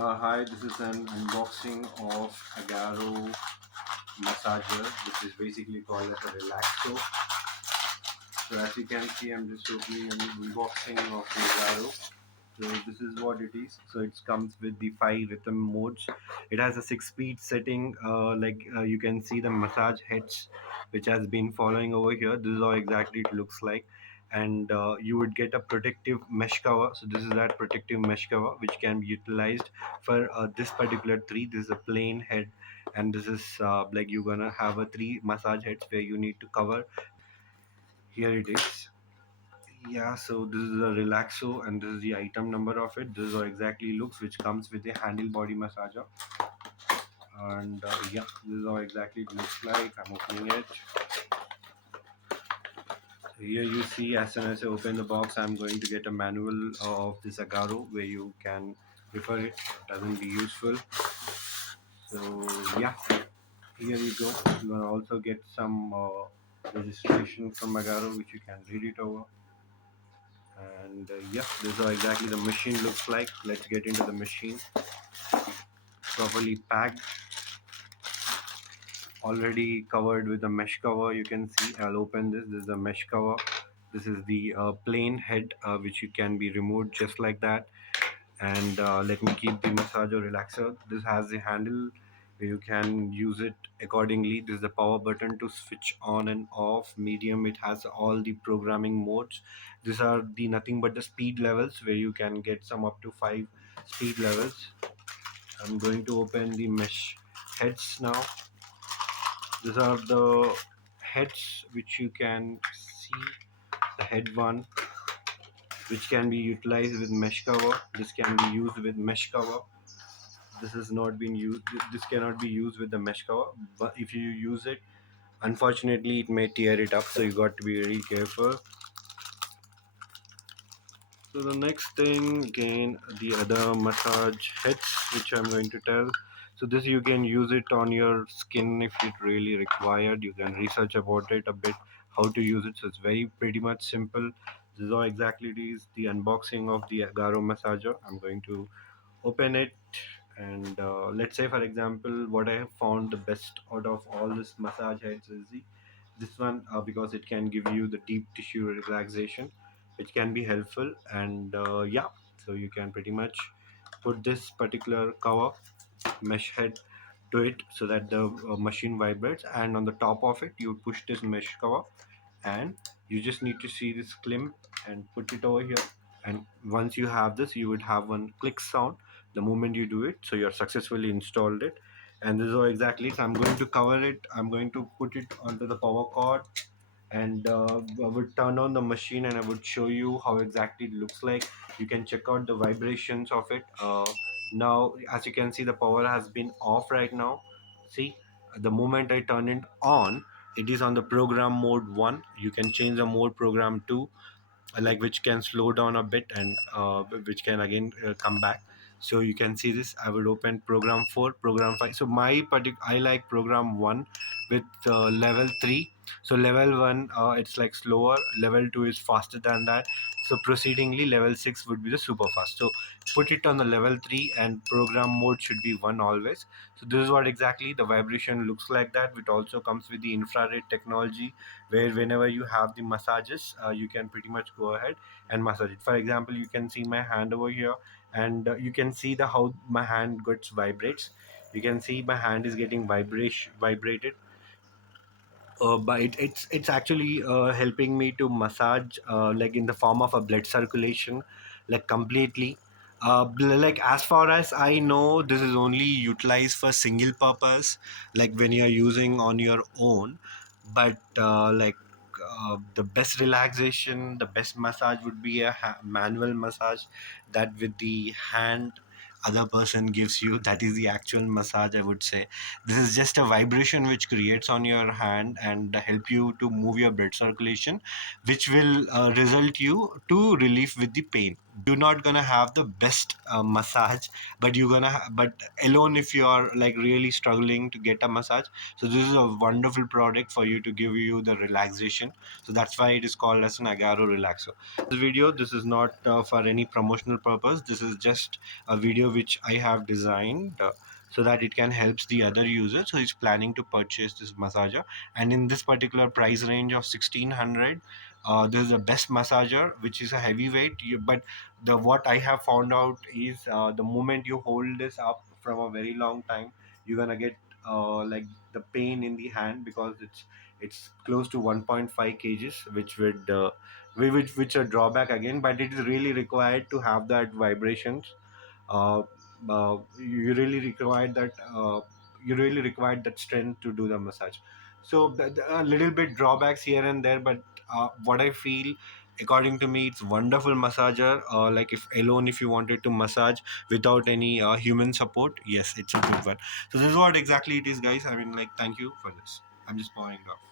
Hi, this is an unboxing of Agaro massager, which is basically called as a Relaxo. So as you can see, I'm just opening an unboxing of the Agaro. So this is what it is. So it comes with the 5 rhythm modes. It has a 6-speed setting. You can see the massage heads, which has been following over here. This is how exactly it looks like, and you would get a protective mesh cover. So this is that protective mesh cover, which can be utilized for this particular three. This is a plain head, and this is like you're gonna have a three massage heads where you need to cover. Here it is. Yeah, so this is a Relaxo and this is the item number of it. This is how exactly looks, which comes with a handle body massager. And yeah, this is how exactly it looks like. I'm opening it. Here you see, as soon as I open the box, I'm going to get a manual of this Agaro where you can refer it. Doesn't be useful. So yeah, here you go. You're gonna also get some registration from Agaro, which you can read it over. And yeah, this is how exactly the machine looks like. Let's get into the machine. Properly packed, already covered with a mesh cover. You can see, I'll open this is the mesh cover. This is the plain head, which you can be removed just like that. And let me keep the massager relaxer. This has the handle where you can use it accordingly. This is the power button to switch on and off. Medium, it has all the programming modes. These are the nothing but the speed levels, where you can get some up to 5 speed levels. I'm going to open the mesh heads now. These are the heads which you can see. The head one, which can be utilized with mesh cover. This can be used with mesh cover. This has not been used. This cannot be used with the mesh cover. But if you use it, unfortunately, it may tear it up. So you got to be very careful. So the next thing, again, the other massage heads, which I'm going to tell. So this you can use it on your skin if it really required. You can research about it a bit, how to use it. So it's very pretty much simple. This is how exactly it is. The unboxing of the Agaro massager. I'm going to open it, and let's say, for example, what I have found the best out of all this massage heads is this one, because it can give you the deep tissue relaxation, which can be helpful. And yeah, so you can pretty much put this particular cover mesh head to it so that the machine vibrates, and on the top of it you push this mesh cover, and you just need to see this clamp and put it over here. And once you have this, you would have one click sound the moment you do it. So you're successfully installed it. And this is how exactly, so I'm going to cover it. I'm going to put it onto the power cord, and I would turn on the machine and I would show you how exactly it looks like. You can check out the vibrations of it. Now, as you can see, the power has been off right now. See, the moment I turn it on, it is on the program mode 1. You can change the mode program 2, like, which can slow down a bit, and which can again come back. So you can see this. I would open program 4, program 5. So I like program 1 with level 3. So level 1, it's like slower. Level 2 is faster than that. So proceedingly, level 6 would be the super fast. So put it on the level 3, and program mode should be 1 always. So this is what exactly the vibration looks like. That it also comes with the infrared technology, where whenever you have the massages, you can pretty much go ahead and massage it. For example, you can see my hand over here, and you can see the how my hand gets vibrates. You can see my hand is getting vibrated, but it's actually helping me to massage, like in the form of a blood circulation, like completely. Like, as far as I know, this is only utilized for single purpose, like when you're using on your own. But the best relaxation, the best massage would be a manual massage, that with the hand other person gives you. That is the actual massage, I would say. This is just a vibration which creates on your hand and help you to move your blood circulation, which will result you to relief with the pain. you're not gonna have the best massage, but you're gonna but alone, if you are like really struggling to get a massage, so this is a wonderful product for you to give you the relaxation. So that's why it is called as an Agaro Relaxo. This video, this is not for any promotional purpose. This is just a video which I have designed so that it can help the other user. So he's planning to purchase this massager, and in this particular price range of 1600, this is the best massager, which is a heavyweight. But the what I have found out is the moment you hold this up from a very long time, you're gonna get like the pain in the hand, because it's close to 1.5 kgs, which would which a drawback again. But it is really required to have that vibrations. uh, you really require that you really require that strength to do the massage. So a little bit drawbacks here and there, but what I feel, according to me, it's wonderful massager. Like if alone, if you wanted to massage without any human support, yes, it's a good one. So this is what exactly it is, guys. I mean, like, thank you for this. I'm just pouring it off.